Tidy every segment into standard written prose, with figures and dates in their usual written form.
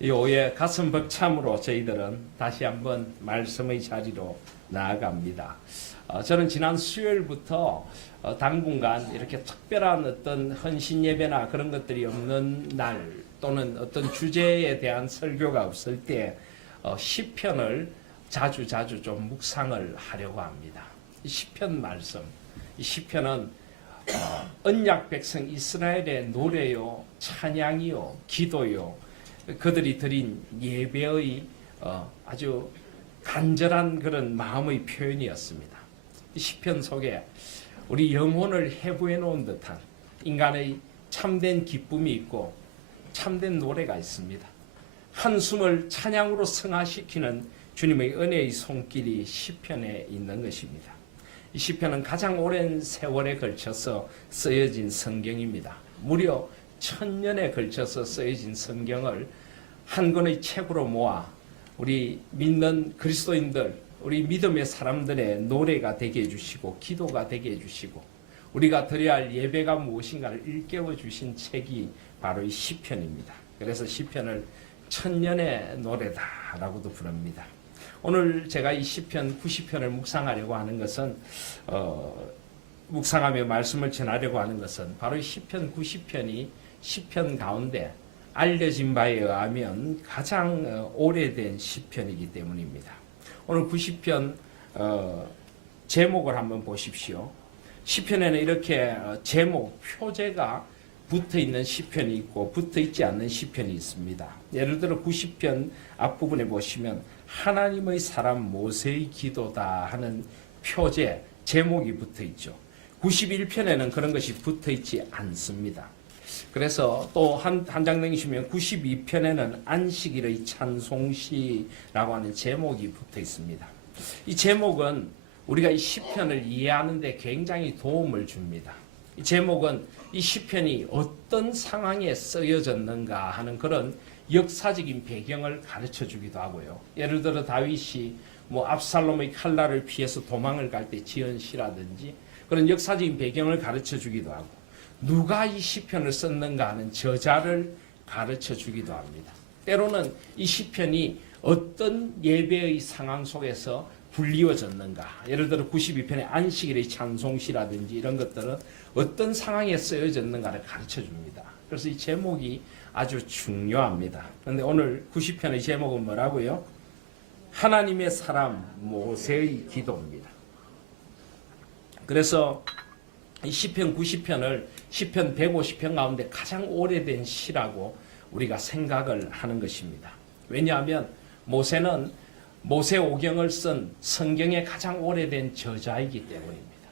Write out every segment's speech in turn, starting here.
이 오후에 가슴 벅참으로 저희들은 다시 한번 말씀의 자리로 나아갑니다. 저는 지난 수요일부터 당분간 이렇게 특별한 어떤 헌신 예배나 그런 것들이 없는 날 또는 어떤 주제에 대한 설교가 없을 때 시편을 자주 좀 묵상을 하려고 합니다. 이 시편 말씀, 이 시편은 언약 백성 이스라엘의 노래요, 찬양이요, 기도요, 그들이 드린 예배의 아주 간절한 그런 마음의 표현이었습니다. 이 시편 속에 우리 영혼을 해부해 놓은 듯한 인간의 참된 기쁨이 있고 참된 노래가 있습니다. 한숨을 찬양으로 승화시키는 주님의 은혜의 손길이 시편에 있는 것입니다. 이 시편은 가장 오랜 세월에 걸쳐서 쓰여진 성경입니다. 무려 1000년에 걸쳐서 쓰여진 성경을 한 권의 책으로 모아 우리 믿는 그리스도인들, 우리 믿음의 사람들의 노래가 되게 해주시고 기도가 되게 해주시고 우리가 드려야 할 예배가 무엇인가를 일깨워 주신 책이 바로 이 시편입니다. 그래서 시편을 1000년의 노래다라고도 부릅니다. 오늘 제가 이 시편 90편을 묵상하려고 하는 것은 묵상하며 말씀을 전하려고 하는 것은 바로 이 시편 90편이 시편 가운데 알려진 바에 의하면 가장 오래된 시편이기 때문입니다. 오늘 90편 제목을 한번 보십시오. 시편에는 이렇게 제목, 표제가 붙어있는 시편이 있고 붙어있지 않는 시편이 있습니다. 예를 들어 90편 앞부분에 보시면 하나님의 사람 모세의 기도다 하는 표제, 제목이 붙어있죠. 91편에는 그런 것이 붙어있지 않습니다. 그래서 또 한 장 넘기시면 92편에는 안식일의 찬송시라고 하는 제목이 붙어 있습니다. 이 제목은 우리가 이 시편을 이해하는 데 굉장히 도움을 줍니다. 이 제목은 이 시편이 어떤 상황에 쓰여졌는가 하는 그런 역사적인 배경을 가르쳐 주기도 하고요. 예를 들어 다윗이 압살롬의 칼날을 피해서 도망을 갈 때 지은 시라든지 그런 역사적인 배경을 가르쳐 주기도 하고 누가 이 시편을 썼는가 하는 저자를 가르쳐 주기도 합니다. 때로는 이 시편이 어떤 예배의 상황 속에서 불리워졌는가, 예를 들어 92편의 안식일의 찬송시라든지 이런 것들은 어떤 상황에 쓰여졌는가를 가르쳐 줍니다. 그래서 이 제목이 아주 중요합니다. 그런데 오늘 90편의 제목은 뭐라고요? 하나님의 사람 모세의 기도입니다. 그래서 이 시편 90편을 시편 150편 가운데 가장 오래된 시라고 우리가 생각을 하는 것입니다. 왜냐하면 모세는 모세오경을 쓴 성경의 가장 오래된 저자이기 때문입니다.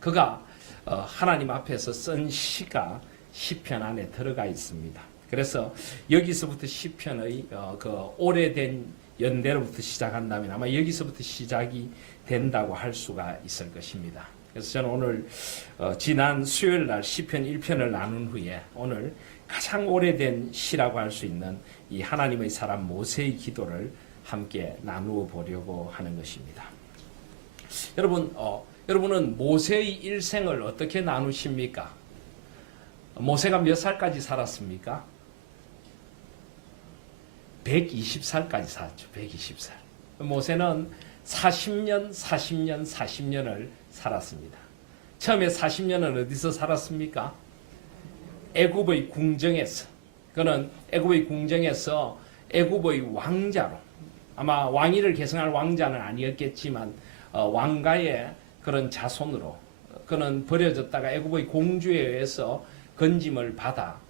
그가 하나님 앞에서 쓴 시가 시편 안에 들어가 있습니다. 그래서 여기서부터 시편의 그 오래된 연대로부터 시작한다면 아마 여기서부터 시작이 된다고 할 수가 있을 것입니다. 그래서 저는 오늘 지난 수요일 날 시편 1편을 나눈 후에 오늘 가장 오래된 시라고 할 수 있는 이 하나님의 사람 모세의 기도를 함께 나누어 보려고 하는 것입니다. 여러분은 모세의 일생을 어떻게 나누십니까? 모세가 몇 살까지 살았습니까? 120살까지 살았죠. 120살. 모세는 40년을 살았습니다. 처음에 40년은 어디서 살았습니까? 애굽의 궁정에서. 그는 애굽의 궁정에서 애굽의 왕자로, 아마 왕위를 계승할 왕자는 아니었겠지만 왕가의 그런 자손으로 그는 버려졌다가 애굽의 공주에 의해서 건짐을 받아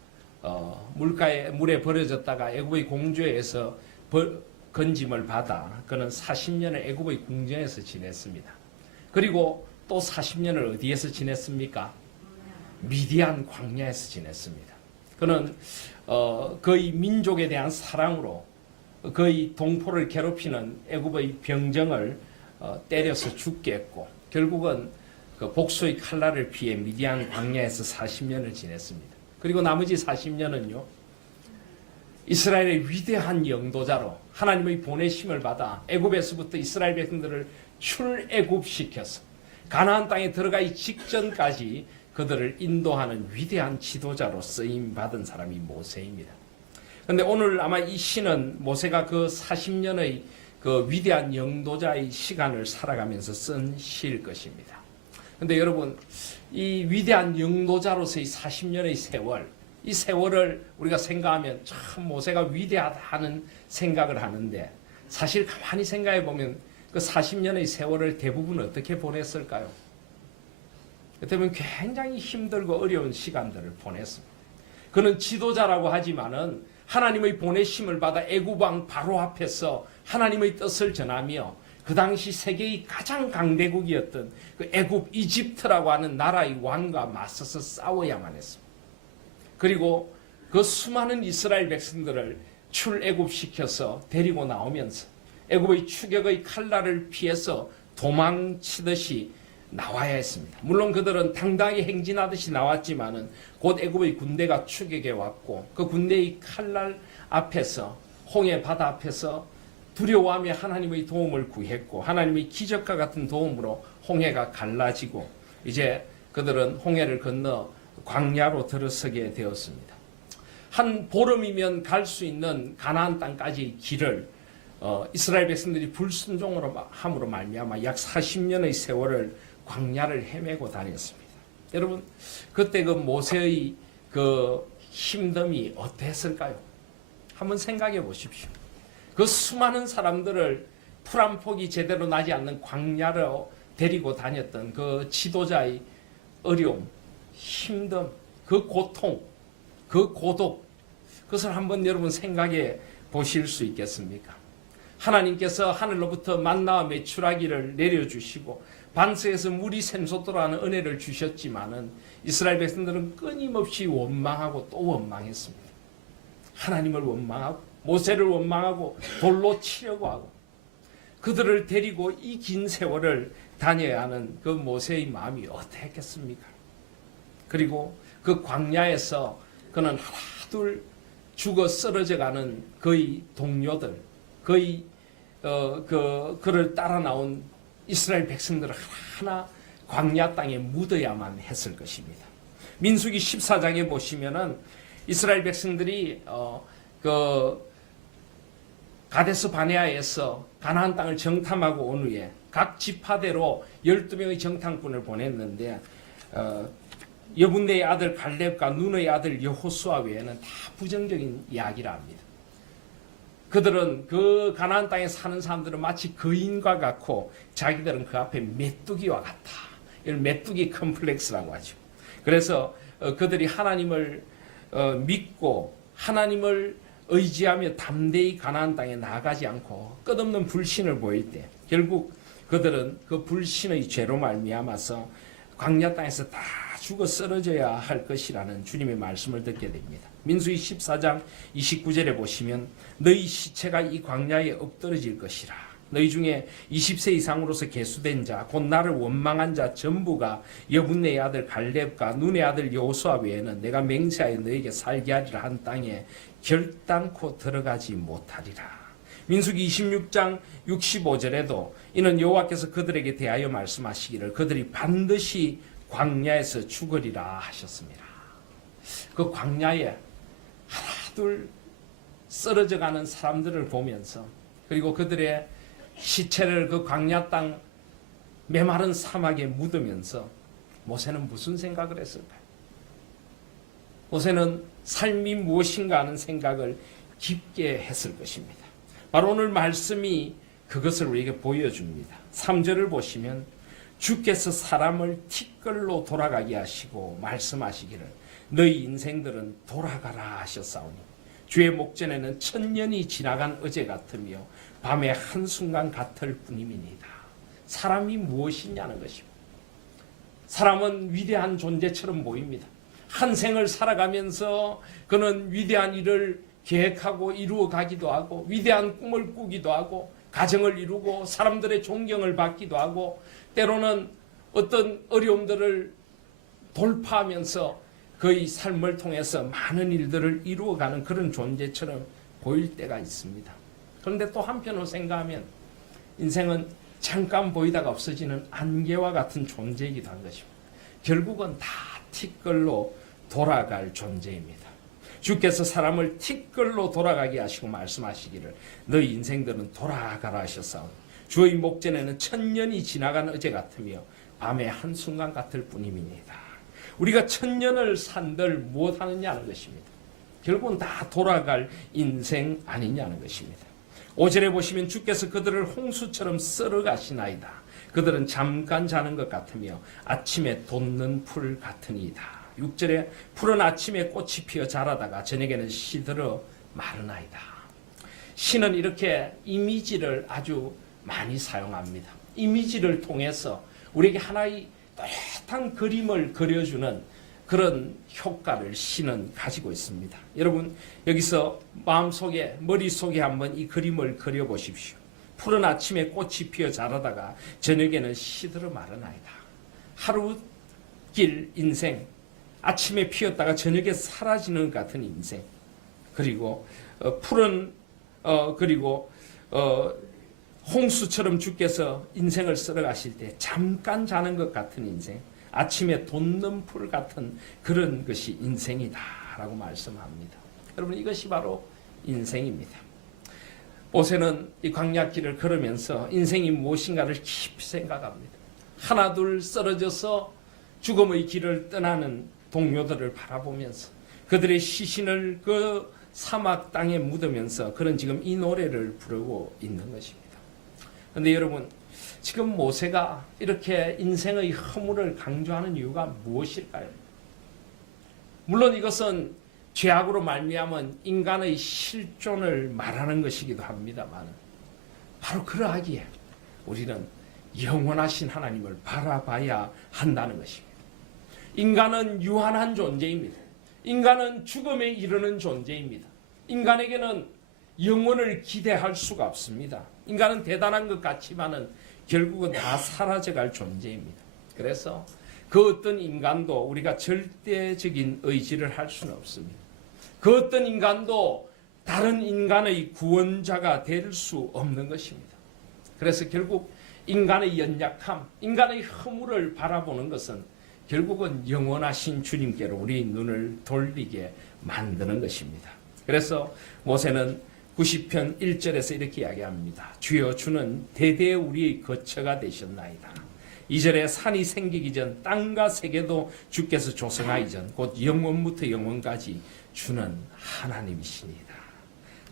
물에 버려졌다가 애굽의 공주에 의해서 건짐을 받아 그는 40년을 애굽의 궁정에서 지냈습니다. 그리고 또 40년을 어디에서 지냈습니까? 미디안 광야에서 지냈습니다. 그는 그의 민족에 대한 사랑으로 그의 동포를 괴롭히는 애굽의 병정을 때려서 죽게 했고 결국은 그 복수의 칼날을 피해 미디안 광야에서 40년을 지냈습니다. 그리고 나머지 40년은요 이스라엘의 위대한 영도자로 하나님의 보내심을 받아 애굽에서부터 이스라엘 백성들을 출애굽시켜서 가나안 땅에 들어가기 직전까지 그들을 인도하는 위대한 지도자로 쓰임 받은 사람이 모세입니다. 그런데 오늘 아마 이 시는 모세가 그 40년의 그 위대한 영도자의 시간을 살아가면서 쓴 시일 것입니다. 그런데 여러분, 이 위대한 영도자로서의 40년의 세월, 이 세월을 우리가 생각하면 참 모세가 위대하다 하는 생각을 하는데, 사실 가만히 생각해 보면 그 40년의 세월을 대부분 어떻게 보냈을까요? 그때면 굉장히 힘들고 어려운 시간들을 보냈습니다. 그는 지도자라고 하지만은 하나님의 보내심을 받아 애굽 왕 바로 앞에서 하나님의 뜻을 전하며 그 당시 세계의 가장 강대국이었던 그 애굽 이집트라고 하는 나라의 왕과 맞서서 싸워야만 했습니다. 그리고 그 수많은 이스라엘 백성들을 출애굽시켜서 데리고 나오면서 애굽의 추격의 칼날을 피해서 도망치듯이 나와야 했습니다. 물론 그들은 당당히 행진하듯이 나왔지만은 곧 애굽의 군대가 추격해 왔고 그 군대의 칼날 앞에서 홍해 바다 앞에서 두려워하며 하나님의 도움을 구했고 하나님의 기적과 같은 도움으로 홍해가 갈라지고 이제 그들은 홍해를 건너 광야로 들어서게 되었습니다. 한 보름이면 갈 수 있는 가나안 땅까지 길을 이스라엘 백성들이 불순종으로 함으로 말미암아 약 40년의 세월을 광야를 헤매고 다녔습니다. 여러분, 그때 그 모세의 그 힘듦이 어땠을까요? 한번 생각해 보십시오. 그 수많은 사람들을 풀 한 폭이 제대로 나지 않는 광야로 데리고 다녔던 그 지도자의 어려움, 힘듦, 그 고통, 그 고독, 그것을 한번 여러분 생각해 보실 수 있겠습니까? 하나님께서 하늘로부터 만나와 메추라기를 내려주시고 반석에서 물이 샘솟도록 하는 은혜를 주셨지만은 이스라엘 백성들은 끊임없이 원망하고 또 원망했습니다. 하나님을 원망하고 모세를 원망하고 돌로 치려고 하고 그들을 데리고 이 긴 세월을 다녀야 하는 그 모세의 마음이 어땠겠습니까? 그리고 그 광야에서 그는 하나둘 죽어 쓰러져가는 그의 동료들, 그의 그를 따라 나온 이스라엘 백성들을 하나 광야 땅에 묻어야만 했을 것입니다. 민수기 14장에 보시면은 이스라엘 백성들이 가데스 바네아에서 가나안 땅을 정탐하고 온 후에 각 지파대로 12명의 정탐꾼을 보냈는데 여분네의 아들 갈렙과 눈의 아들 여호수아 외에는 다 부정적인 이야기를 합니다. 그들은 그 가나안 땅에 사는 사람들은 마치 거인과 같고 자기들은 그 앞에 메뚜기와 같다. 이걸 메뚜기 컴플렉스라고 하죠. 그래서 그들이 하나님을 믿고 하나님을 의지하며 담대히 가나안 땅에 나가지 않고 끝없는 불신을 보일 때 결국 그들은 그 불신의 죄로 말미암아서 광야 땅에서 다 죽어 쓰러져야 할 것이라는 주님의 말씀을 듣게 됩니다. 민수기 14장 29절에 보시면 너희 시체가 이 광야에 엎드러질 것이라. 너희 중에 20세 이상으로서 계수된 자, 곧 나를 원망한 자 전부가 여분네의 아들 갈렙과 눈의 아들 여호수아 외에는 내가 맹세하여 너에게 살게 하리라 한 땅에 결단코 들어가지 못하리라. 민수기 26장 65절에도 이는 여호와께서 그들에게 대하여 말씀하시기를 그들이 반드시 광야에서 죽으리라 하셨습니다. 그 광야에 하나둘 쓰러져가는 사람들을 보면서 그리고 그들의 시체를 그 광야 땅 메마른 사막에 묻으면서 모세는 무슨 생각을 했을까요? 모세는 삶이 무엇인가 하는 생각을 깊게 했을 것입니다. 바로 오늘 말씀이 그것을 우리에게 보여줍니다. 3절을 보시면 주께서 사람을 티끌로 돌아가게 하시고 말씀하시기를 너희 인생들은 돌아가라 하셨사오니 주의 목전에는 천년이 지나간 어제 같으며 밤의 한순간 같을 뿐임이니이다. 사람이 무엇이냐는 것입니다. 사람은 위대한 존재처럼 보입니다. 한 생을 살아가면서 그는 위대한 일을 계획하고 이루어 가기도 하고 위대한 꿈을 꾸기도 하고 가정을 이루고 사람들의 존경을 받기도 하고 때로는 어떤 어려움들을 돌파하면서 그의 삶을 통해서 많은 일들을 이루어가는 그런 존재처럼 보일 때가 있습니다. 그런데 또 한편으로 생각하면 인생은 잠깐 보이다가 없어지는 안개와 같은 존재이기도 한 것입니다. 결국은 다 티끌로 돌아갈 존재입니다. 주께서 사람을 티끌로 돌아가게 하시고 말씀하시기를 너희 인생들은 돌아가라 하셨사오니 주의 목전에는 천년이 지나간 어제 같으며 밤의 한순간 같을 뿐입니다. 우리가 천년을 산들 무엇하느냐는 것입니다. 결국은 다 돌아갈 인생 아니냐는 것입니다. 5절에 보시면 주께서 그들을 홍수처럼 썰어가시나이다. 그들은 잠깐 자는 것 같으며 아침에 돋는 풀 같으니이다. 6절에 풀은 아침에 꽃이 피어 자라다가 저녁에는 시들어 마르나이다. 시는 이렇게 이미지를 아주 많이 사용합니다. 이미지를 통해서 우리에게 하나의 또렷한 그림을 그려주는 그런 효과를 시는 가지고 있습니다. 여러분 여기서 마음속에 머릿속에 한번 이 그림을 그려보십시오. 푸른 아침에 꽃이 피어 자라다가 저녁에는 시들어 마르나이다. 하루길 인생, 아침에 피었다가 저녁에 사라지는 것 같은 인생, 그리고 홍수처럼 주께서 인생을 썰어가실 때 잠깐 자는 것 같은 인생, 아침에 돋는 풀 같은 그런 것이 인생이다라고 말씀합니다. 여러분 이것이 바로 인생입니다. 모세는 이 광야길을 걸으면서 인생이 무엇인가를 깊이 생각합니다. 하나둘 쓰러져서 죽음의 길을 떠나는 동료들을 바라보면서 그들의 시신을 그 사막 땅에 묻으면서 그는 지금 이 노래를 부르고 있는 것입니다. 그런데 여러분 지금 모세가 이렇게 인생의 허물을 강조하는 이유가 무엇일까요? 물론 이것은 죄악으로 말미암은 인간의 실존을 말하는 것이기도 합니다만 바로 그러하기에 우리는 영원하신 하나님을 바라봐야 한다는 것입니다. 인간은 유한한 존재입니다. 인간은 죽음에 이르는 존재입니다. 인간에게는 영원을 기대할 수가 없습니다. 인간은 대단한 것 같지만은 결국은 다 사라져갈 존재입니다. 그래서 그 어떤 인간도 우리가 절대적인 의지를 할 수는 없습니다. 그 어떤 인간도 다른 인간의 구원자가 될 수 없는 것입니다. 그래서 결국 인간의 연약함, 인간의 허물을 바라보는 것은 결국은 영원하신 주님께로 우리 눈을 돌리게 만드는 것입니다. 그래서 모세는 90편 1절에서 이렇게 이야기합니다. 주여 주는 대대 우리의 거처가 되셨나이다. 2절에 산이 생기기 전 땅과 세계도 주께서 조성하기 전 곧 영원부터 영원까지 주는 하나님이시니다.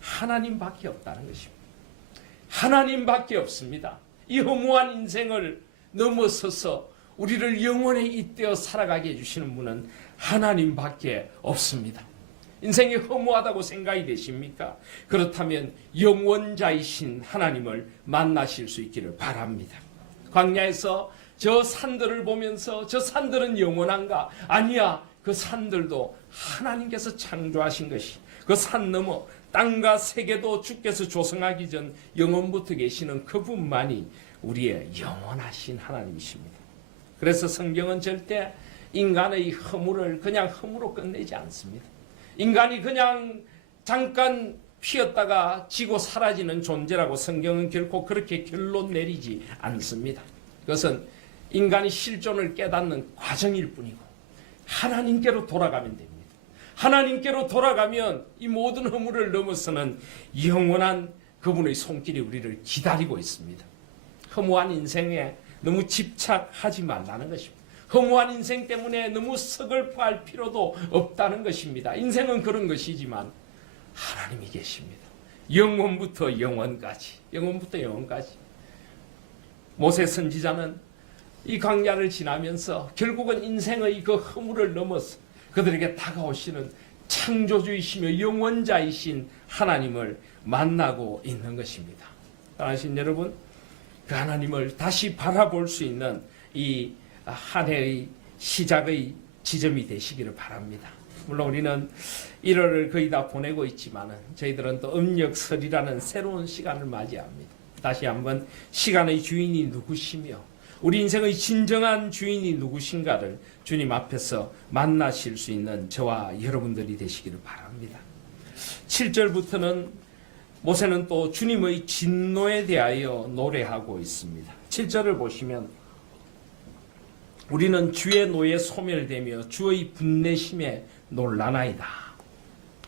하나님밖에 없다는 것입니다. 하나님밖에 없습니다. 이 허무한 인생을 넘어서서 우리를 영원에 잇대어 살아가게 해주시는 분은 하나님밖에 없습니다. 인생이 허무하다고 생각이 되십니까? 그렇다면 영원자이신 하나님을 만나실 수 있기를 바랍니다. 광야에서 저 산들을 보면서 저 산들은 영원한가? 아니야. 그 산들도 하나님께서 창조하신 것이 그 산 너머 땅과 세계도 주께서 조성하기 전 영원부터 계시는 그분만이 우리의 영원하신 하나님이십니다. 그래서 성경은 절대 인간의 허물을 그냥 허물로 끝내지 않습니다. 인간이 그냥 잠깐 피었다가 지고 사라지는 존재라고 성경은 결코 그렇게 결론 내리지 않습니다. 그것은 인간이 실존을 깨닫는 과정일 뿐이고 하나님께로 돌아가면 됩니다. 하나님께로 돌아가면 이 모든 허물을 넘어서는 영원한 그분의 손길이 우리를 기다리고 있습니다. 허무한 인생에 너무 집착하지 말라는 것입니다. 허무한 인생 때문에 너무 서글퍼할 필요도 없다는 것입니다. 인생은 그런 것이지만 하나님이 계십니다. 영원부터 영원까지, 영원부터 영원까지. 모세 선지자는 이 광야를 지나면서 결국은 인생의 그 허물을 넘어서 그들에게 다가오시는 창조주이시며 영원자이신 하나님을 만나고 있는 것입니다. 사랑하신 여러분, 그 하나님을 다시 바라볼 수 있는 이 한 해의 시작의 지점이 되시기를 바랍니다. 물론 우리는 1월을 거의 다 보내고 있지만 저희들은 또 음력설이라는 새로운 시간을 맞이합니다. 다시 한번 시간의 주인이 누구시며 우리 인생의 진정한 주인이 누구신가를 주님 앞에서 만나실 수 있는 저와 여러분들이 되시기를 바랍니다. 7절부터는 모세는 또 주님의 진노에 대하여 노래하고 있습니다. 7절을 보시면 우리는 주의 노에 소멸되며 주의 분내심에 놀라나이다.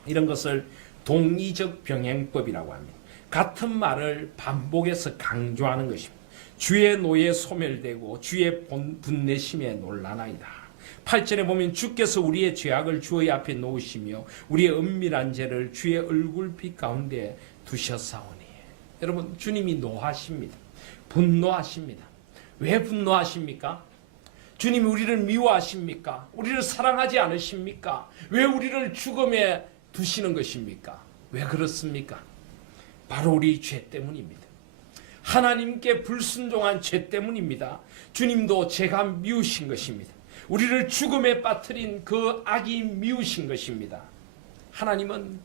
이런 것을 동의적 병행법이라고 합니다. 같은 말을 반복해서 강조하는 것입니다. 주의 노에 소멸되고 주의 분내심에 놀라나이다. 8절에 보면 주께서 우리의 죄악을 주의 앞에 놓으시며 우리의 은밀한 죄를 주의 얼굴빛 가운데 두셨사오니. 여러분, 주님이 노하십니다. 분노하십니다. 왜 분노하십니까? 주님이 우리를 미워하십니까? 우리를 사랑하지 않으십니까? 왜 우리를 죽음에 두시는 것입니까? 왜 그렇습니까? 바로 우리 죄 때문입니다. 하나님께 불순종한 죄 때문입니다. 주님도 죄가 미우신 것입니다. 우리를 죽음에 빠뜨린 그 악이 미우신 것입니다. 하나님은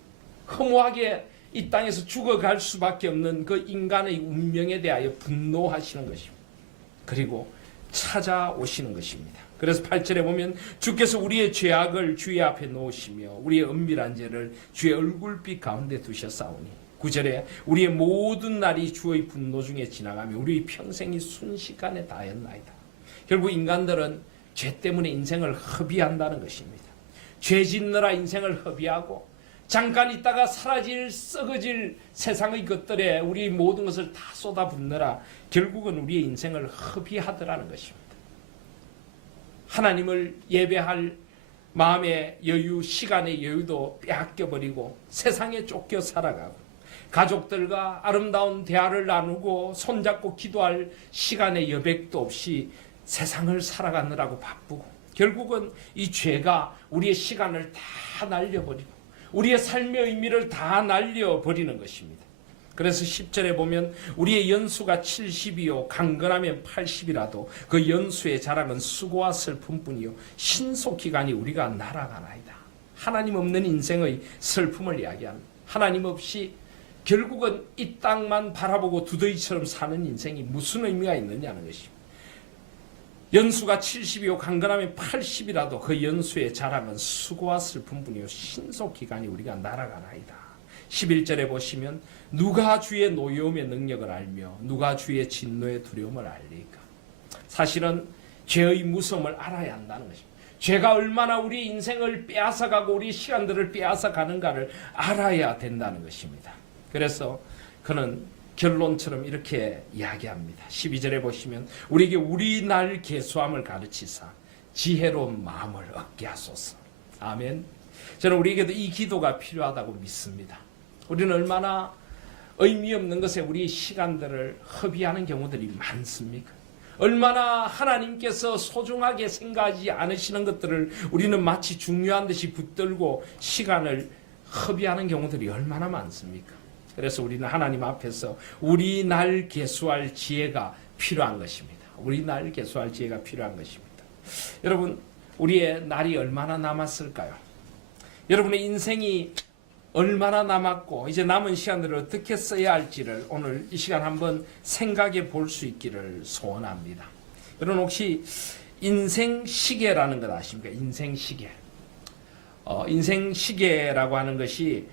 허무하게 이 땅에서 죽어갈 수밖에 없는 그 인간의 운명에 대하여 분노하시는 것입니다. 그리고 찾아오시는 것입니다. 그래서 8절에 보면 주께서 우리의 죄악을 주의 앞에 놓으시며 우리의 은밀한 죄를 주의 얼굴빛 가운데 두셨사오니. 9절에 우리의 모든 날이 주의 분노 중에 지나가며 우리의 평생이 순식간에 다했나이다. 결국 인간들은 죄 때문에 인생을 허비한다는 것입니다. 죄 짓느라 인생을 허비하고 잠깐 있다가 사라질 썩어질 세상의 것들에 우리 모든 것을 다 쏟아붓느라 결국은 우리의 인생을 허비하더라는 것입니다. 하나님을 예배할 마음의 여유, 시간의 여유도 빼앗겨버리고 세상에 쫓겨 살아가고 가족들과 아름다운 대화를 나누고 손잡고 기도할 시간의 여백도 없이 세상을 살아가느라고 바쁘고 결국은 이 죄가 우리의 시간을 다 날려버리고 우리의 삶의 의미를 다 날려버리는 것입니다. 그래서 10절에 보면 우리의 연수가 70이요 강건하면 80이라도 그 연수의 자랑은 수고와 슬픔뿐이요 신속히가니 우리가 날아가나이다. 하나님 없는 인생의 슬픔을 이야기합니다. 하나님 없이 결국은 이 땅만 바라보고 두더지처럼 사는 인생이 무슨 의미가 있느냐는 것입니다. 연수가 70이요 강건하면 80이라도 그 연수의 자랑은 수고와 슬픔뿐이요 신속기간이 우리가 날아가나이다. 11절에 보시면 누가 주의 노여움의 능력을 알며 누가 주의 진노의 두려움을 알리까. 사실은 죄의 무서움을 알아야 한다는 것입니다. 죄가 얼마나 우리 인생을 빼앗아가고 우리 시간들을 빼앗아가는가를 알아야 된다는 것입니다. 그래서 그는 결론처럼 이렇게 이야기합니다. 12절에 보시면 우리에게 우리 날 계수함을 가르치사 지혜로운 마음을 얻게 하소서. 아멘. 저는 우리에게도 이 기도가 필요하다고 믿습니다. 우리는 얼마나 의미 없는 것에 우리 시간들을 허비하는 경우들이 많습니까? 얼마나 하나님께서 소중하게 생각하지 않으시는 것들을 우리는 마치 중요한 듯이 붙들고 시간을 허비하는 경우들이 얼마나 많습니까? 그래서 우리는 하나님 앞에서 우리 날 계수할 지혜가 필요한 것입니다. 우리 날 계수할 지혜가 필요한 것입니다. 여러분, 우리의 날이 얼마나 남았을까요? 여러분의 인생이 얼마나 남았고 이제 남은 시간들을 어떻게 써야 할지를 오늘 이 시간 한번 생각해 볼 수 있기를 소원합니다. 여러분 혹시 인생 시계라는 것 아십니까? 인생 시계. 인생 시계라고 하는 것이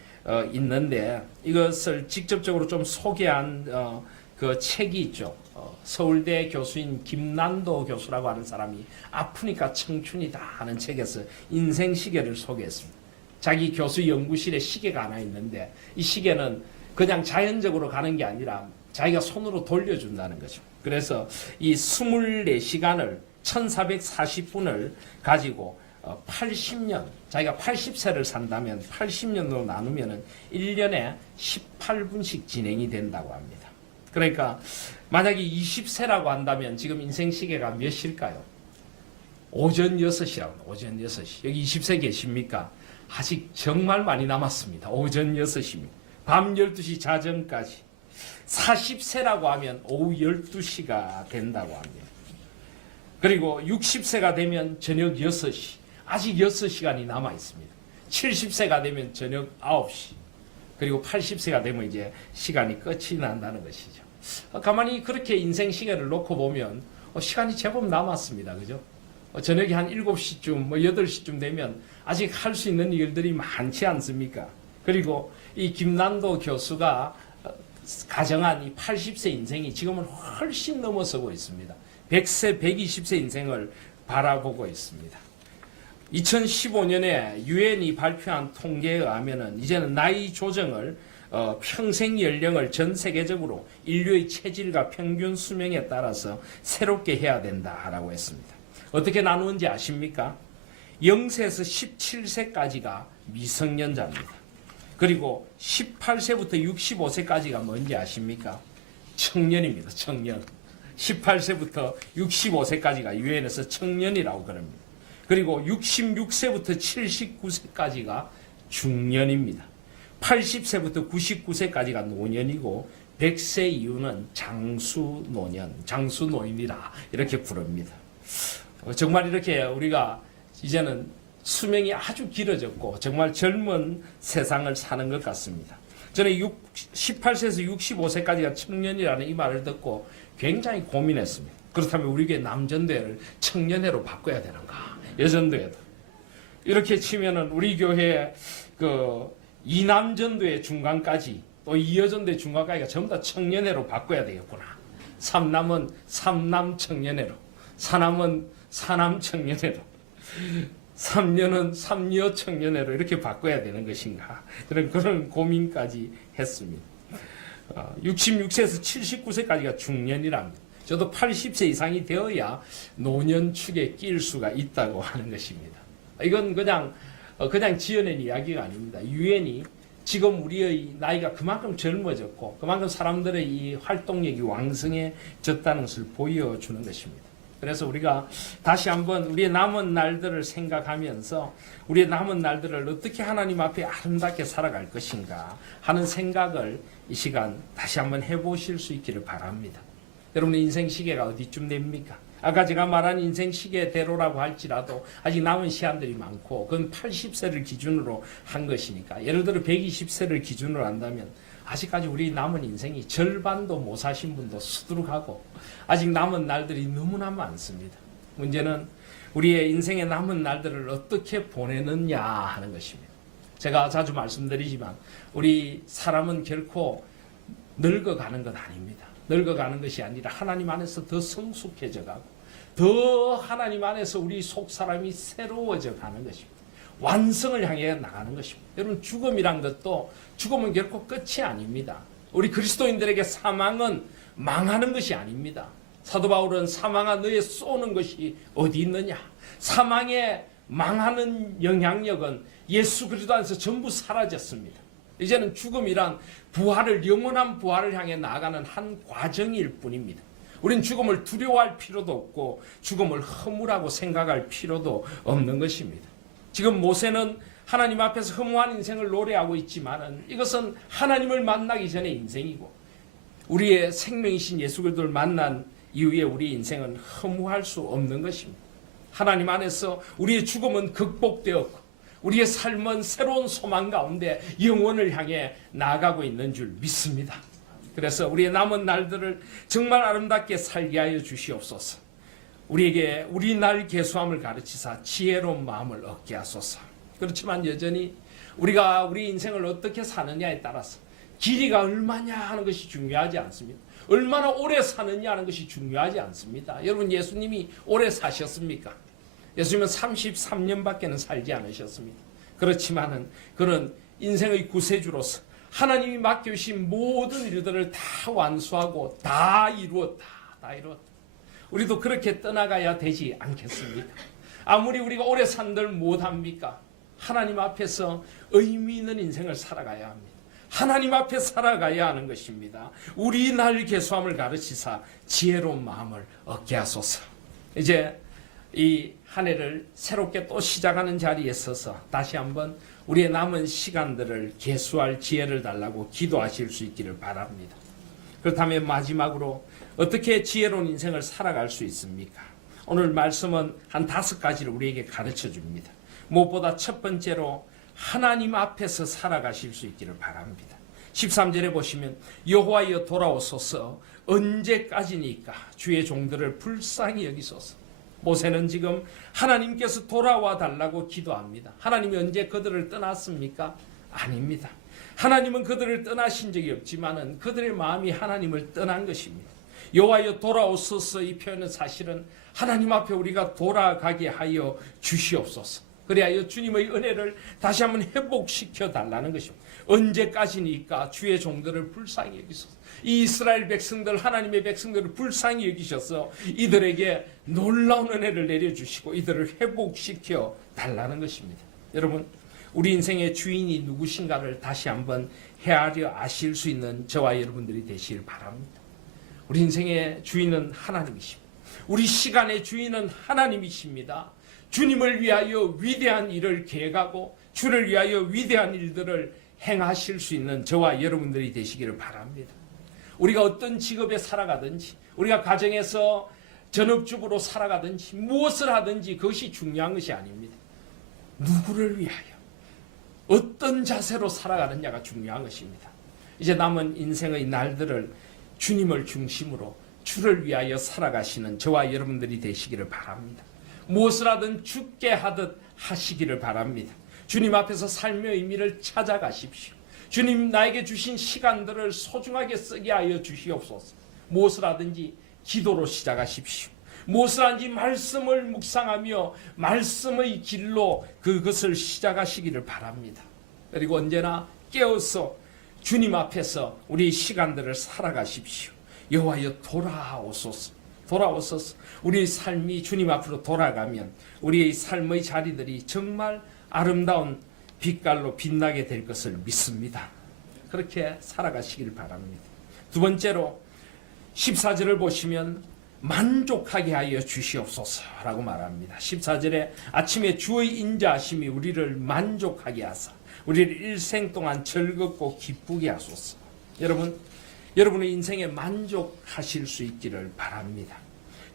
있는데 이것을 직접적으로 좀 소개한 그 책이 있죠. 서울대 교수인 김난도 교수라고 하는 사람이 아프니까 청춘이다 하는 책에서 인생 시계를 소개했습니다. 자기 교수 연구실에 시계가 하나 있는데 이 시계는 그냥 자연적으로 가는 게 아니라 자기가 손으로 돌려준다는 거죠. 그래서 이 24시간을 1440분을 가지고 80년, 자기가 80세를 산다면 80년으로 나누면 1년에 18분씩 진행이 된다고 합니다. 그러니까 만약에 20세라고 한다면 지금 인생 시계가 몇 시일까요? 오전 6시라고. 오전 6시. 여기 20세 계십니까? 아직 정말 많이 남았습니다. 오전 6시입니다. 밤 12시 자정까지. 40세라고 하면 오후 12시가 된다고 합니다. 그리고 60세가 되면 저녁 6시. 아직 6시간이 남아 있습니다. 70세가 되면 저녁 9시. 그리고 80세가 되면 이제 시간이 끝이 난다는 것이죠. 가만히 그렇게 인생 시계를 놓고 보면 시간이 제법 남았습니다. 그죠? 저녁에 한 7시쯤, 8시쯤 되면 아직 할 수 있는 일들이 많지 않습니까? 그리고 이 김난도 교수가 가정한 이 80세 인생이 지금은 훨씬 넘어서고 있습니다. 100세, 120세 인생을 바라보고 있습니다. 2015년에 유엔이 발표한 통계에 의하면 이제는 나이 조정을 평생 연령을 전 세계적으로 인류의 체질과 평균 수명에 따라서 새롭게 해야 된다라고 했습니다. 어떻게 나누는지 아십니까? 0세에서 17세까지가 미성년자입니다. 그리고 18세부터 65세까지가 뭔지 아십니까? 청년입니다. 청년. 18세부터 65세까지가 유엔에서 청년이라고 그럽니다. 그리고 66세부터 79세까지가 중년입니다. 80세부터 99세까지가 노년이고 100세 이후는 장수노년, 장수노인이라 이렇게 부릅니다. 정말 이렇게 우리가 이제는 수명이 아주 길어졌고 정말 젊은 세상을 사는 것 같습니다. 저는 18세에서 65세까지가 청년이라는 이 말을 듣고 굉장히 고민했습니다. 그렇다면 우리 교회 남전도회를 청년회로 바꿔야 되는가? 여전도회도. 이렇게 치면은 우리 교회 이남전도회 중간까지 또 이여전도회 중간까지가 전부 다 청년회로 바꿔야 되겠구나. 삼남은 삼남 청년회로, 사남은 사남 청년회로, 삼녀는 삼녀 청년회로 이렇게 바꿔야 되는 것인가? 그런 고민까지 했습니다. 66세에서 79세까지가 중년이랍니다. 저도 80세 이상이 되어야 노년축에 낄 수가 있다고 하는 것입니다. 이건 그냥 지어낸 이야기가 아닙니다. 유엔이 지금 우리의 나이가 그만큼 젊어졌고 그만큼 사람들의 이 활동력이 왕성해졌다는 것을 보여주는 것입니다. 그래서 우리가 다시 한번 우리의 남은 날들을 생각하면서 우리의 남은 날들을 어떻게 하나님 앞에 아름답게 살아갈 것인가 하는 생각을 이 시간 다시 한번 해보실 수 있기를 바랍니다. 여러분의 인생 시계가 어디쯤 됩니까? 아까 제가 말한 인생 시계대로라고 할지라도 아직 남은 시간들이 많고 그건 80세를 기준으로 한 것이니까 예를 들어 120세를 기준으로 한다면 아직까지 우리 남은 인생이 절반도 못 사신 분도 수두룩하고 아직 남은 날들이 너무나 많습니다. 문제는 우리의 인생의 남은 날들을 어떻게 보내느냐 하는 것입니다. 제가 자주 말씀드리지만 우리 사람은 결코 늙어가는 것 아닙니다. 늙어가는 것이 아니라 하나님 안에서 더 성숙해져 가고 더 하나님 안에서 우리 속 사람이 새로워져 가는 것입니다. 완성을 향해 나가는 것입니다. 여러분 죽음이란 것도 죽음은 결코 끝이 아닙니다. 우리 그리스도인들에게 사망은 망하는 것이 아닙니다. 사도 바울은 사망아 너의 쏘는 것이 어디 있느냐? 사망의 망하는 영향력은 예수 그리스도 안에서 전부 사라졌습니다. 이제는 죽음이란 부활을 영원한 부활을 향해 나아가는 한 과정일 뿐입니다. 우린 죽음을 두려워할 필요도 없고 죽음을 허무라고 생각할 필요도 없는 것입니다. 지금 모세는 하나님 앞에서 허무한 인생을 노래하고 있지만은 이것은 하나님을 만나기 전의 인생이고 우리의 생명이신 예수 그리스도를 만난 이후에 우리 인생은 허무할 수 없는 것입니다. 하나님 안에서 우리의 죽음은 극복되었고 우리의 삶은 새로운 소망 가운데 영원을 향해 나아가고 있는 줄 믿습니다. 그래서 우리의 남은 날들을 정말 아름답게 살게 하여 주시옵소서. 우리에게 우리 날 계수함을 가르치사 지혜로운 마음을 얻게 하소서. 그렇지만 여전히 우리가 우리 인생을 어떻게 사느냐에 따라서 길이가 얼마냐 하는 것이 중요하지 않습니다. 얼마나 오래 사느냐 하는 것이 중요하지 않습니다. 여러분 예수님이 오래 사셨습니까? 예수님은 33년밖에는 살지 않으셨습니다. 그렇지만은 그런 인생의 구세주로서 하나님이 맡겨주신 모든 일들을 다 완수하고 다 이루었다. 우리도 그렇게 떠나가야 되지 않겠습니까? 아무리 우리가 오래 산들 못합니까? 하나님 앞에서 의미 있는 인생을 살아가야 합니다. 하나님 앞에 살아가야 하는 것입니다. 우리 날 계수함을 가르치사 지혜로운 마음을 얻게 하소서. 이제 이 한 해를 새롭게 또 시작하는 자리에 서서 다시 한번 우리의 남은 시간들을 계수할 지혜를 달라고 기도하실 수 있기를 바랍니다. 그렇다면 마지막으로 어떻게 지혜로운 인생을 살아갈 수 있습니까? 오늘 말씀은 한 5가지를 우리에게 가르쳐 줍니다. 무엇보다 첫 번째로 하나님 앞에서 살아가실 수 있기를 바랍니다. 13절에 보시면 여호와여 돌아오소서 언제까지니까 주의 종들을 불쌍히 여기소서. 모세는 지금 하나님께서 돌아와 달라고 기도합니다. 하나님이 언제 그들을 떠났습니까? 아닙니다. 하나님은 그들을 떠나신 적이 없지만은 그들의 마음이 하나님을 떠난 것입니다. 여호와여 돌아오소서 이 표현은 사실은 하나님 앞에 우리가 돌아가게 하여 주시옵소서. 그래야 주님의 은혜를 다시 한번 회복시켜 달라는 것입니다. 언제까지니까 주의 종들을 불쌍히 여기소서. 이 이스라엘 백성들, 하나님의 백성들을 불쌍히 여기셔서 이들에게 놀라운 은혜를 내려주시고 이들을 회복시켜 달라는 것입니다. 여러분, 우리 인생의 주인이 누구신가를 다시 한번 헤아려 아실 수 있는 저와 여러분들이 되시길 바랍니다. 우리 인생의 주인은 하나님이십니다. 우리 시간의 주인은 하나님이십니다. 주님을 위하여 위대한 일을 계획하고 주를 위하여 위대한 일들을 행하실 수 있는 저와 여러분들이 되시기를 바랍니다. 우리가 어떤 직업에 살아가든지, 우리가 가정에서 전업주부로 살아가든지, 무엇을 하든지 그것이 중요한 것이 아닙니다. 누구를 위하여 어떤 자세로 살아가느냐가 중요한 것입니다. 이제 남은 인생의 날들을 주님을 중심으로 주를 위하여 살아가시는 저와 여러분들이 되시기를 바랍니다. 무엇을 하든 주께 하듯 하시기를 바랍니다. 주님 앞에서 삶의 의미를 찾아가십시오. 주님 나에게 주신 시간들을 소중하게 쓰게 하여 주시옵소서. 무엇을 하든지 기도로 시작하십시오. 무엇을 하든지 말씀을 묵상하며 말씀의 길로 그것을 시작하시기를 바랍니다. 그리고 언제나 깨어서 주님 앞에서 우리 시간들을 살아가십시오. 여호와여 돌아오소서. 돌아오소서. 우리의 삶이 주님 앞으로 돌아가면 우리의 삶의 자리들이 정말 아름다운 빛깔로 빛나게 될 것을 믿습니다. 그렇게 살아가시길 바랍니다. 두 번째로 14절을 보시면 만족하게 하여 주시옵소서라고 말합니다. 14절에 아침에 주의 인자하심이 우리를 만족하게 하사 우리를 일생 동안 즐겁고 기쁘게 하소서. 여러분의 인생에 만족하실 수 있기를 바랍니다.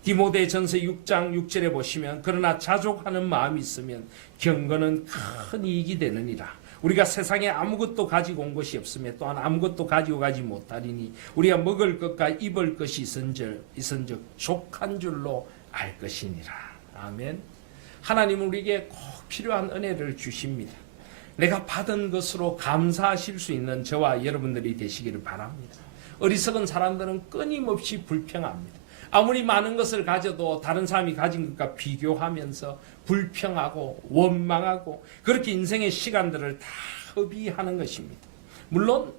디모데전서 6장 6절에 보시면 그러나 자족하는 마음이 있으면 경건은 큰 이익이 되느니라. 우리가 세상에 아무것도 가지고 온 것이 없으며 또한 아무것도 가지고 가지 못하리니 우리가 먹을 것과 입을 것이 있은즉 족한 줄로 알 것이니라. 아멘. 하나님은 우리에게 꼭 필요한 은혜를 주십니다. 내가 받은 것으로 감사하실 수 있는 저와 여러분들이 되시기를 바랍니다. 어리석은 사람들은 끊임없이 불평합니다. 아무리 많은 것을 가져도 다른 사람이 가진 것과 비교하면서 불평하고 원망하고 그렇게 인생의 시간들을 다 허비하는 것입니다. 물론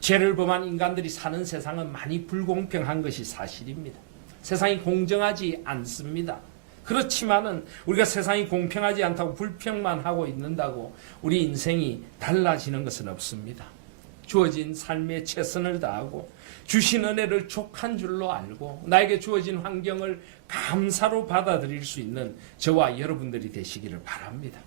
죄를 범한 인간들이 사는 세상은 많이 불공평한 것이 사실입니다. 세상이 공정하지 않습니다. 그렇지만은 우리가 세상이 공평하지 않다고 불평만 하고 있는다고 우리 인생이 달라지는 것은 없습니다. 주어진 삶에 최선을 다하고 주신 은혜를 족한 줄로 알고 나에게 주어진 환경을 감사로 받아들일 수 있는 저와 여러분들이 되시기를 바랍니다.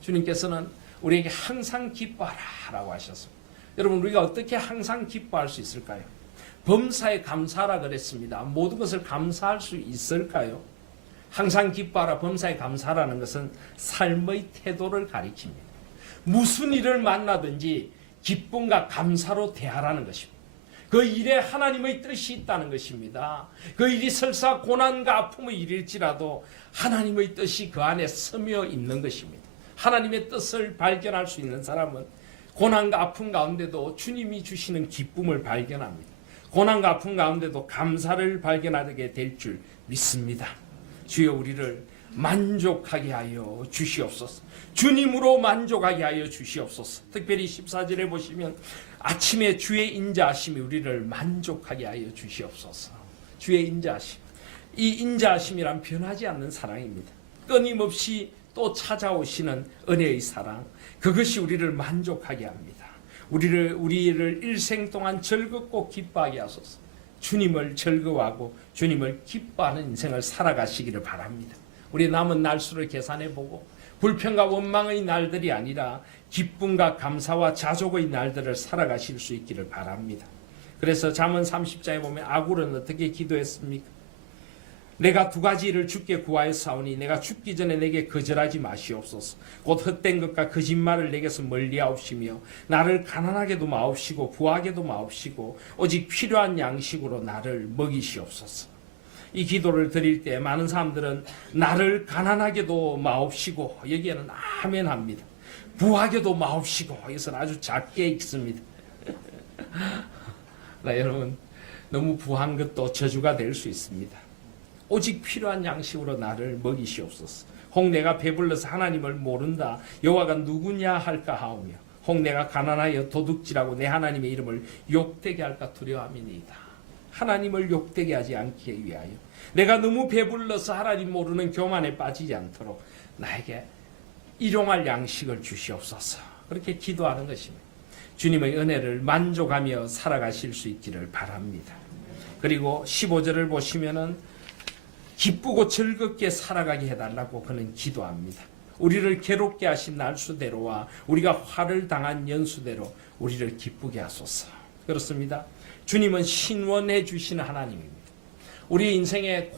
주님께서는 우리에게 항상 기뻐하라 라고 하셨습니다. 여러분, 우리가 어떻게 항상 기뻐할 수 있을까요? 범사에 감사하라 그랬습니다. 모든 것을 감사할 수 있을까요? 항상 기뻐하라, 범사에 감사하라는 것은 삶의 태도를 가리킵니다. 무슨 일을 만나든지 기쁨과 감사로 대하라는 것입니다. 그 일에 하나님의 뜻이 있다는 것입니다. 그 일이 설사 고난과 아픔의 일일지라도 하나님의 뜻이 그 안에 스며 있는 것입니다. 하나님의 뜻을 발견할 수 있는 사람은 고난과 아픔 가운데도 주님이 주시는 기쁨을 발견합니다. 고난과 아픔 가운데도 감사를 발견하게 될 줄 믿습니다. 주여 우리를 만족하게 하여 주시옵소서. 주님으로 만족하게 하여 주시옵소서. 특별히 14절에 보시면 아침에 주의 인자하심이 우리를 만족하게 하여 주시옵소서. 주의 인자하심. 이 인자하심이란 변하지 않는 사랑입니다. 끊임없이 또 찾아오시는 은혜의 사랑. 그것이 우리를 만족하게 합니다. 우리를 일생 동안 즐겁고 기뻐하게 하소서. 주님을 즐거워하고 주님을 기뻐하는 인생을 살아가시기를 바랍니다. 우리 남은 날수를 계산해보고 불평과 원망의 날들이 아니라 기쁨과 감사와 자족의 날들을 살아가실 수 있기를 바랍니다. 그래서 잠언 30장에 보면 아굴은 어떻게 기도했습니까? 내가 두 가지 일을 주께 구하였사오니 내가 죽기 전에 내게 거절하지 마시옵소서. 곧 헛된 것과 거짓말을 내게서 멀리하옵시며 나를 가난하게도 마옵시고 부하게도 마옵시고 오직 필요한 양식으로 나를 먹이시옵소서. 이 기도를 드릴 때 많은 사람들은 나를 가난하게도 마옵시고 여기에는 아멘 합니다. 부하게도 마옵시고 이것은 아주 작게 읽습니다. 여러분, 너무 부한 것도 저주가 될 수 있습니다. 오직 필요한 양식으로 나를 먹이시옵소서. 혹 내가 배불러서 하나님을 모른다, 여호와가 누구냐 할까 하오며, 혹 내가 가난하여 도둑질하고 내 하나님의 이름을 욕되게 할까 두려워함이니이다. 하나님을 욕되게 하지 않기 위하여, 내가 너무 배불러서 하나님 모르는 교만에 빠지지 않도록 나에게 일용할 양식을 주시옵소서. 그렇게 기도하는 것입니다. 주님의 은혜를 만족하며 살아가실 수 있기를 바랍니다. 그리고 15절을 보시면은 기쁘고 즐겁게 살아가게 해달라고 그는 기도합니다. 우리를 괴롭게 하신 날수대로와 우리가 화를 당한 연수대로 우리를 기쁘게 하소서. 그렇습니다. 주님은 신원해 주시는 하나님입니다. 우리 인생에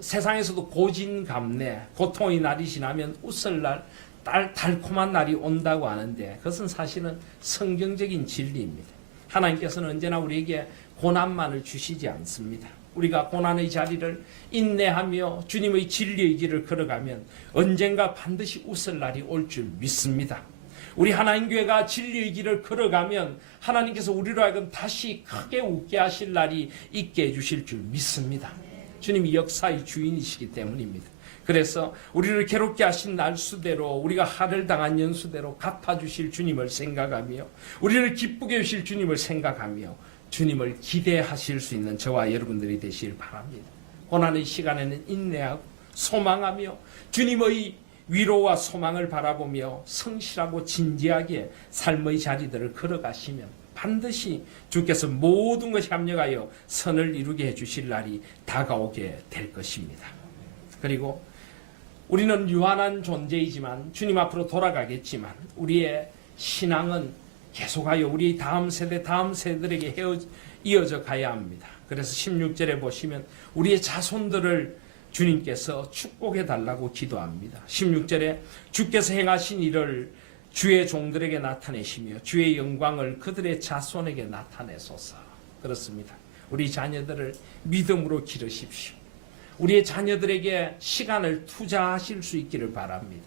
세상에서도 고진감래, 고통의 날이 지나면 웃을 날, 달콤한 날이 온다고 하는데, 그것은 사실은 성경적인 진리입니다. 하나님께서는 언제나 우리에게 고난만을 주시지 않습니다. 우리가 고난의 자리를 인내하며 주님의 진리의 길을 걸어가면 언젠가 반드시 웃을 날이 올 줄 믿습니다. 우리 하나님 교회가 진리의 길을 걸어가면 하나님께서 우리로 하여금 다시 크게 웃게 하실 날이 있게 해주실 줄 믿습니다. 주님이 역사의 주인이시기 때문입니다. 그래서 우리를 괴롭게 하신 날수대로, 우리가 하를 당한 연수대로 갚아주실 주님을 생각하며, 우리를 기쁘게 해주실 주님을 생각하며 주님을 기대하실 수 있는 저와 여러분들이 되시길 바랍니다. 고난의 시간에는 인내하고 소망하며 주님의 위로와 소망을 바라보며 성실하고 진지하게 삶의 자리들을 걸어가시면 반드시 주께서 모든 것이 합력하여 선을 이루게 해주실 날이 다가오게 될 것입니다. 그리고 우리는 유한한 존재이지만 주님 앞으로 돌아가겠지만 우리의 신앙은 계속하여 우리 다음 세대들에게 이어져 가야 합니다. 그래서 16절에 보시면 우리의 자손들을 주님께서 축복해 달라고 기도합니다. 16절에 주께서 행하신 일을 주의 종들에게 나타내시며 주의 영광을 그들의 자손에게 나타내소서. 그렇습니다. 우리 자녀들을 믿음으로 기르십시오. 우리의 자녀들에게 시간을 투자하실 수 있기를 바랍니다.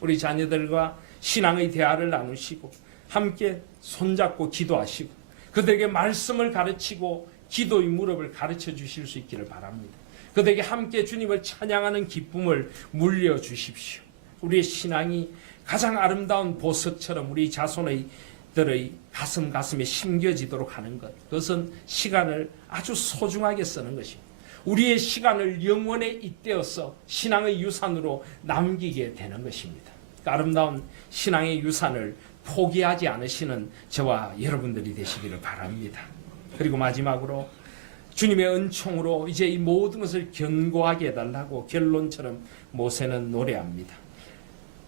우리 자녀들과 신앙의 대화를 나누시고 함께 손잡고 기도하시고 그들에게 말씀을 가르치고 기도의 무릎을 가르쳐 주실 수 있기를 바랍니다. 그들에게 함께 주님을 찬양하는 기쁨을 물려주십시오. 우리의 신앙이 가장 아름다운 보석처럼 우리 자손들의 가슴에 심겨지도록 하는 것, 그것은 시간을 아주 소중하게 쓰는 것입니다. 우리의 시간을 영원에 잇대어서 신앙의 유산으로 남기게 되는 것입니다. 그 아름다운 신앙의 유산을 포기하지 않으시는 저와 여러분들이 되시기를 바랍니다. 그리고 마지막으로 주님의 은총으로 이제 이 모든 것을 견고하게 해달라고 결론처럼 모세는 노래합니다.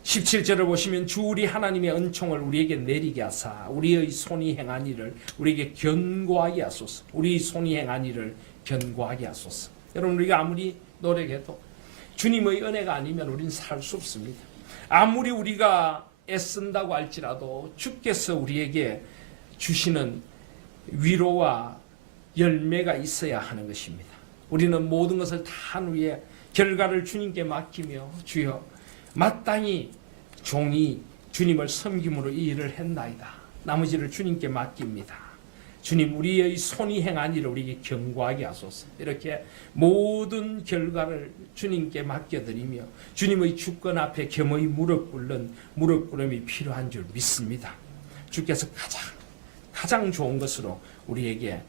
17절을 보시면 주 우리 하나님의 은총을 우리에게 내리게 하사 우리의 손이 행한 일을 우리에게 견고하게 하소서. 우리 손이 행한 일을 견고하게 하소서. 여러분, 우리가 아무리 노력해도 주님의 은혜가 아니면 우리는 살 수 없습니다. 아무리 우리가 애쓴다고 할지라도 주께서 우리에게 주시는 위로와 열매가 있어야 하는 것입니다. 우리는 모든 것을 다 한 후에 결과를 주님께 맡기며 주여 마땅히 종이 주님을 섬김으로 이 일을 했나이다. 나머지를 주님께 맡깁니다. 주님, 우리의 손이 행한 일을 우리에게 견고하게 하소서. 이렇게 모든 결과를 주님께 맡겨드리며 주님의 주권 앞에 겸허히 무릎 꿇는 무릎 꿇음이 필요한 줄 믿습니다. 주께서 가장 좋은 것으로 우리에게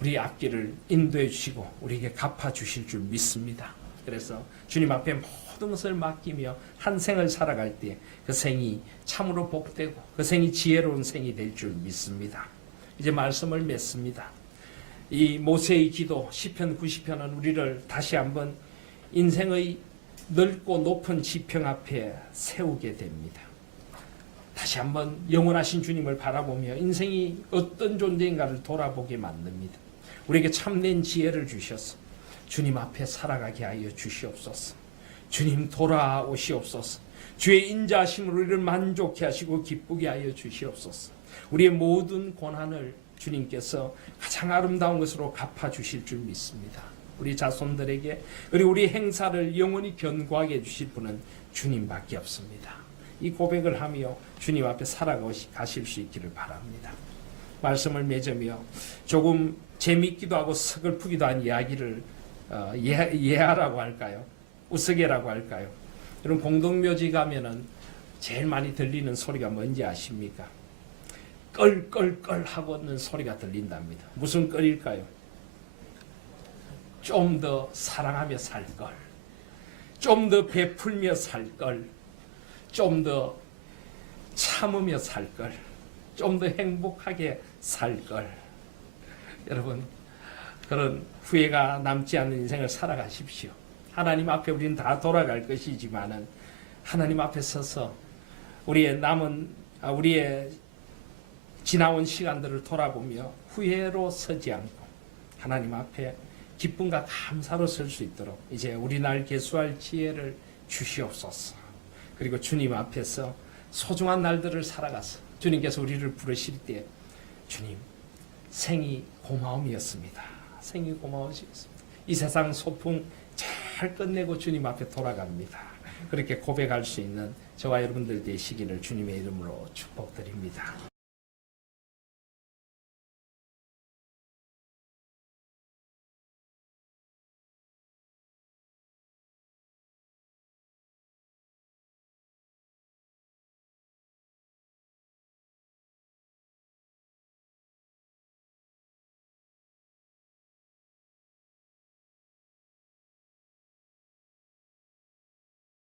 우리 앞길을 인도해 주시고 우리에게 갚아 주실 줄 믿습니다. 그래서 주님 앞에 모든 것을 맡기며 한 생을 살아갈 때 그 생이 참으로 복되고 그 생이 지혜로운 생이 될 줄 믿습니다. 이제 말씀을 맺습니다. 이 모세의 기도 시편 90편은 우리를 다시 한번 인생의 넓고 높은 지평 앞에 세우게 됩니다. 다시 한번 영원하신 주님을 바라보며 인생이 어떤 존재인가를 돌아보게 만듭니다. 우리에게 참된 지혜를 주셔서 주님 앞에 살아가게 하여 주시옵소서. 주님 돌아오시옵소서. 주의 인자하심으로 우리를 만족해 하시고 기쁘게 하여 주시옵소서. 우리의 모든 고난을 주님께서 가장 아름다운 것으로 갚아주실 줄 믿습니다. 우리 자손들에게 그리고 우리 행사를 영원히 견고하게 해주실 분은 주님밖에 없습니다. 이 고백을 하며 주님 앞에 살아가실 수 있기를 바랍니다. 말씀을 맺으며 조금 재미있기도 하고 서글프기도 한 이야기를 예하라고 할까요? 우스개라고 할까요? 여러분 공동묘지 가면은 제일 많이 들리는 소리가 뭔지 아십니까? 껄껄껄 하고 있는 소리가 들린답니다. 무슨 껄일까요? 좀 더 사랑하며 살 걸, 좀 더 베풀며 살 걸, 좀 더 참으며 살 걸, 좀 더 행복하게 살 걸. 여러분 그런 후회가 남지 않는 인생을 살아가십시오. 하나님 앞에 우리는 다 돌아갈 것이지만은 하나님 앞에 서서 우리의 지나온 시간들을 돌아보며 후회로 서지 않고 하나님 앞에 기쁨과 감사로 설 수 있도록 이제 우리 날 계수할 지혜를 주시옵소서. 그리고 주님 앞에서 소중한 날들을 살아가서 주님께서 우리를 부르실 때 주님 생이 고마움이었습니다. 생이 고마우시겠습니다. 이 세상 소풍 잘 끝내고 주님 앞에 돌아갑니다. 그렇게 고백할 수 있는 저와 여러분들 되시기를 주님의 이름으로 축복드립니다.